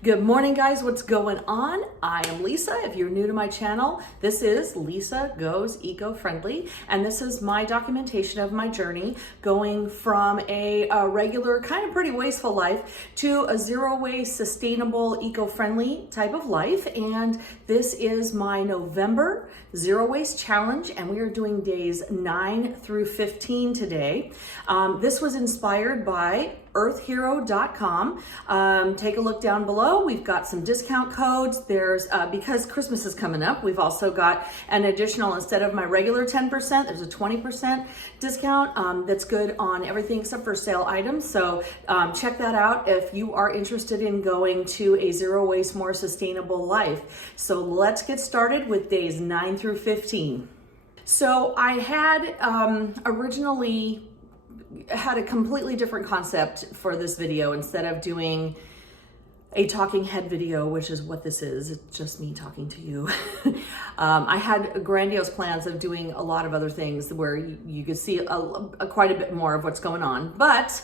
Good morning, guys. What's going on? I am Lisa. If you're new to my channel, this is Lisa Goes Eco-Friendly, and this is my documentation of my journey going from a regular, kind of pretty wasteful life to a zero-waste, sustainable, eco-friendly type of life. And this is my November Zero Waste Challenge, and we are doing days 9 through 15 today. This was inspired by earthhero.com. Take a look down below. We've got some discount codes. There's, because Christmas is coming up, we've also got an additional, instead of my regular 10%, there's a 20% discount that's good on everything except for sale items. So check that out if you are interested in going to a zero waste, more sustainable life. So let's get started with days 9 through 15. So I had originally had a completely different concept for this video. Instead of doing a talking head video, which is what this is, it's just me talking to you. I had grandiose plans of doing a lot of other things where you could see quite a bit more of what's going on. But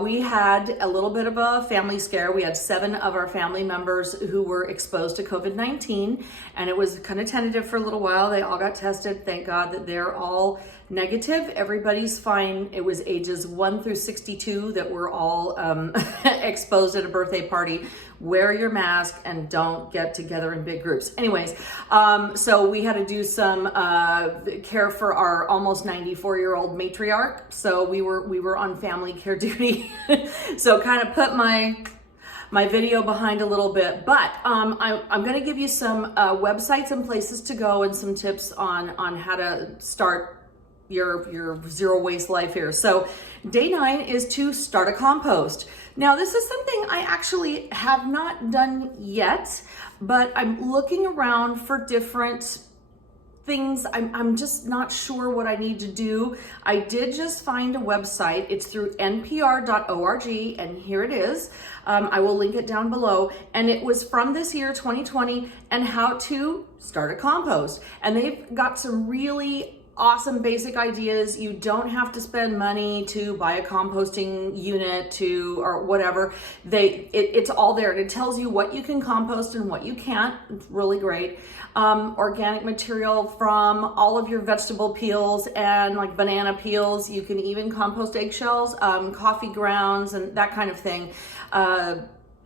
we had a little bit of a family scare. We had 7 of our family members who were exposed to COVID-19, and it was kind of tentative for a little while. They all got tested. Thank God that they're all negative. Everybody's fine. It was ages 1 through 62 that were all exposed at a birthday party. Wear your mask and don't get together in big groups. Anyways, so we had to do some care for our almost 94-year-old matriarch. So we were on family care duty. So kind of put my video behind a little bit, but I'm going to give you some websites and places to go and some tips on how to start your zero waste life here. So day 9 is to start a compost. Now this is something I actually have not done yet, but I'm looking around for different things. I'm just not sure what I need to do. I did just find a website. It's through npr.org, and here it is. I will link it down below. And it was from this year, 2020, and how to start a compost. And they've got some really awesome basic ideas. You don't have to spend money to buy a composting unit or whatever. It's all there. It tells you what you can compost and what you can't. It's really great. Organic material from all of your vegetable peels and like banana peels. You can even compost eggshells, coffee grounds, and that kind of thing.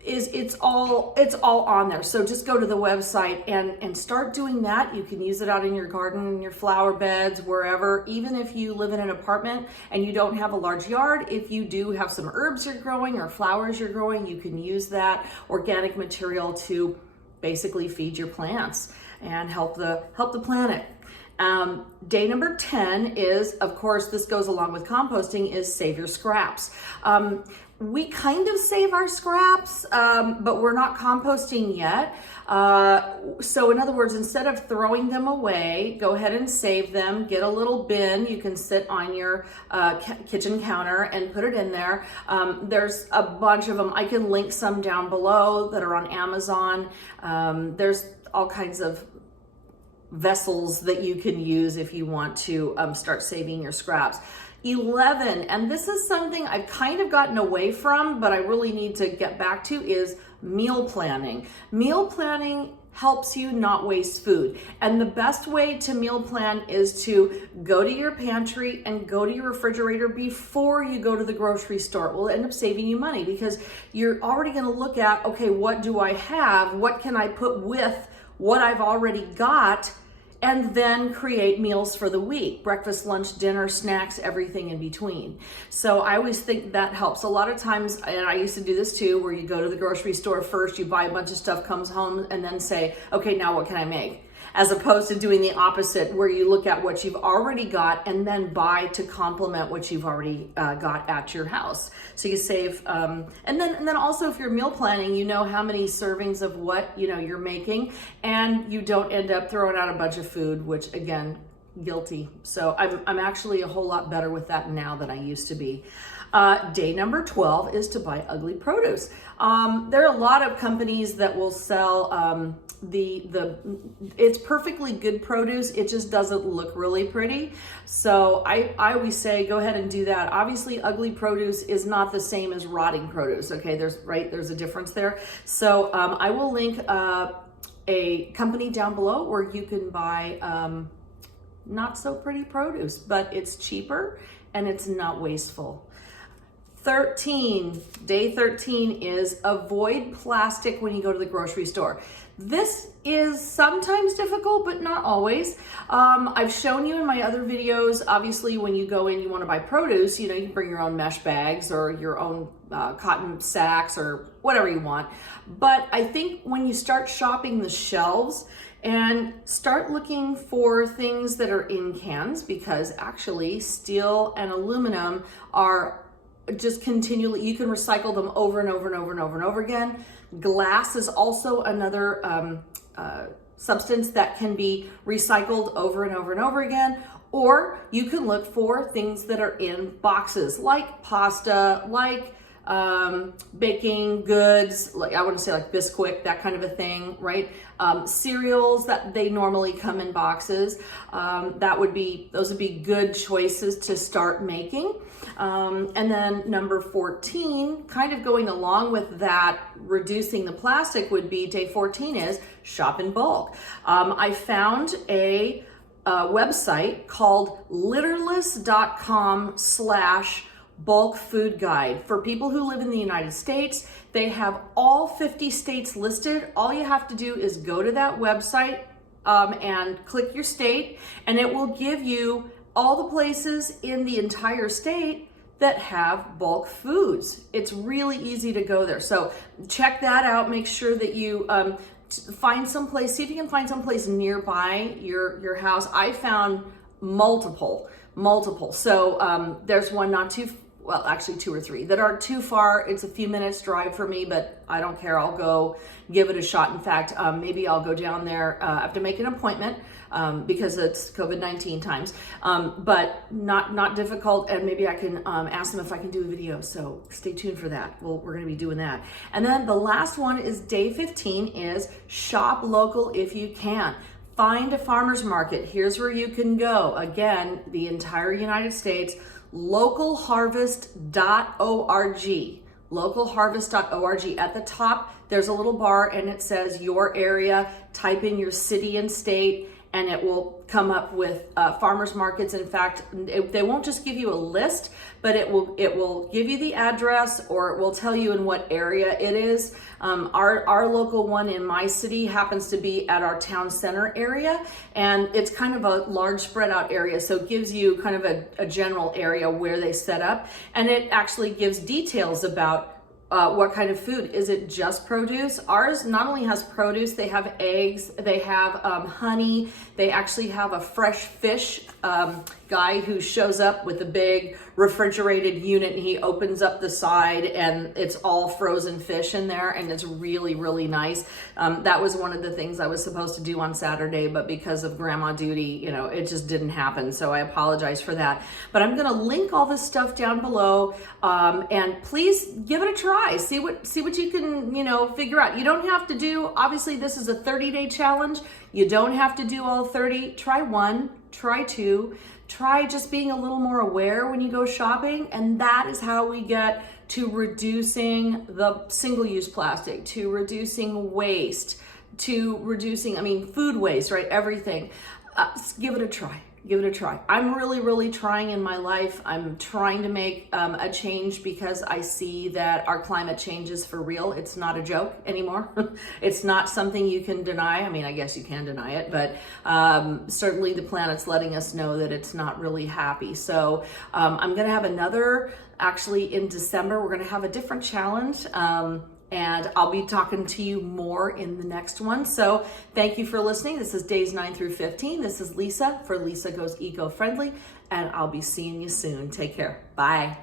It's all on there. So just go to the website and start doing that. You can use it out in your garden, in your flower beds, wherever. Even if you live in an apartment and you don't have a large yard, if you do have some herbs you're growing or flowers you're growing, you can use that organic material to basically feed your plants and help the planet. Day number 10 is, of course, this goes along with composting, is save your scraps. We kind of save our scraps, but we're not composting yet. So in other words, instead of throwing them away, go ahead and save them. Get a little bin you can sit on your kitchen counter and put it in there. There's a bunch of them. I can link some down below that are on Amazon. There's all kinds of vessels that you can use if you want to start saving your scraps. 11, and this is something I've kind of gotten away from, but I really need to get back to, is meal planning. Meal planning helps you not waste food. And the best way to meal plan is to go to your pantry and go to your refrigerator before you go to the grocery store. It will end up saving you money because you're already going to look at, okay, what do I have? What can I put with what I've already got? And then create meals for the week: breakfast, lunch, dinner, snacks, everything in between. So I always think that helps. A lot of times, and I used to do this too, where you go to the grocery store first, you buy a bunch of stuff, comes home, and then say, okay, now what can I make? As opposed to doing the opposite, where you look at what you've already got and then buy to complement what you've already got at your house. So you save, and then also if you're meal planning, you know how many servings of what you're making, and you don't end up throwing out a bunch of food, which again, guilty. So I'm actually a whole lot better with that now than I used to be. Day number 12 is to buy ugly produce. There are a lot of companies that will sell it's perfectly good produce. It just doesn't look really pretty. So I always say, go ahead and do that. Obviously, ugly produce is not the same as rotting produce. Okay, there's a difference there. So I will link a company down below where you can buy not so pretty produce, but it's cheaper and it's not wasteful. Day 13 is avoid plastic when you go to the grocery store. This is sometimes difficult, but not always. I've shown you in my other videos, obviously when you go in, you want to buy produce, you can bring your own mesh bags or your own cotton sacks or whatever you want. But I think when you start shopping the shelves and start looking for things that are in cans, because actually steel and aluminum are just continually, you can recycle them over and over and over and over and over again. Glass is also another substance that can be recycled over and over and over again. Or you can look for things that are in boxes, like pasta, like baking goods, like I want to say like Bisquick, that kind of a thing, right? Cereals that they normally come in boxes. Those would be good choices to start making. And then number 14, kind of going along with that, reducing the plastic would be day 14 is shop in bulk. I found a website called litterless.com/bulk food guide. For people who live in the United States, they have all 50 states listed. All you have to do is go to that website and click your state, and it will give you all the places in the entire state that have bulk foods. It's really easy to go there. So check that out. Make sure that you find some place, see if you can find some place nearby your house. I found multiple. So there's one not too, well, actually 2 or 3 that aren't too far. It's a few minutes drive for me, but I don't care. I'll go give it a shot. In fact, maybe I'll go down there. I have to make an appointment because it's COVID-19 times, but not difficult. And maybe I can ask them if I can do a video. So stay tuned for that. We're going to be doing that. And then the last one is day 15 is shop local if you can. Find a farmer's market. Here's where you can go. Again, the entire United States, localharvest.org. Localharvest.org. At the top, there's a little bar and it says your area. Type in your city and state and it will come up with farmers markets. In fact, they won't just give you a list, but it will give you the address, or it will tell you in what area it is. Our local one in my city happens to be at our town center area, and it's kind of a large spread out area, so it gives you kind of a general area where they set up, and it actually gives details about what kind of food. Is it just produce? Ours not only has produce, they have eggs, they have honey, they actually have a fresh fish guy who shows up with a big refrigerated unit, and he opens up the side and it's all frozen fish in there, and it's really, really nice. That was one of the things I was supposed to do on Saturday, but because of grandma duty, it just didn't happen. So I apologize for that. But I'm gonna link all this stuff down below, and please give it a try. See what you can, figure out. You don't have to do, obviously this is a 30-day challenge. You don't have to do all 30. Try 1, try 2. Try just being a little more aware when you go shopping, and that is how we get to reducing the single-use plastic, to reducing waste, to reducing, food waste, right? Everything. Give it a try. Give it a try. I'm really, really trying in my life. I'm trying to make a change because I see that our climate change is for real. It's not a joke anymore. It's not something you can deny. I guess you can deny it, but certainly the planet's letting us know that it's not really happy. So I'm going to have another, actually in December, we're going to have a different challenge. And I'll be talking to you more in the next one. So thank you for listening. This is days 9 through 15. This is Lisa for Lisa Goes Eco-Friendly, and I'll be seeing you soon. Take care. Bye.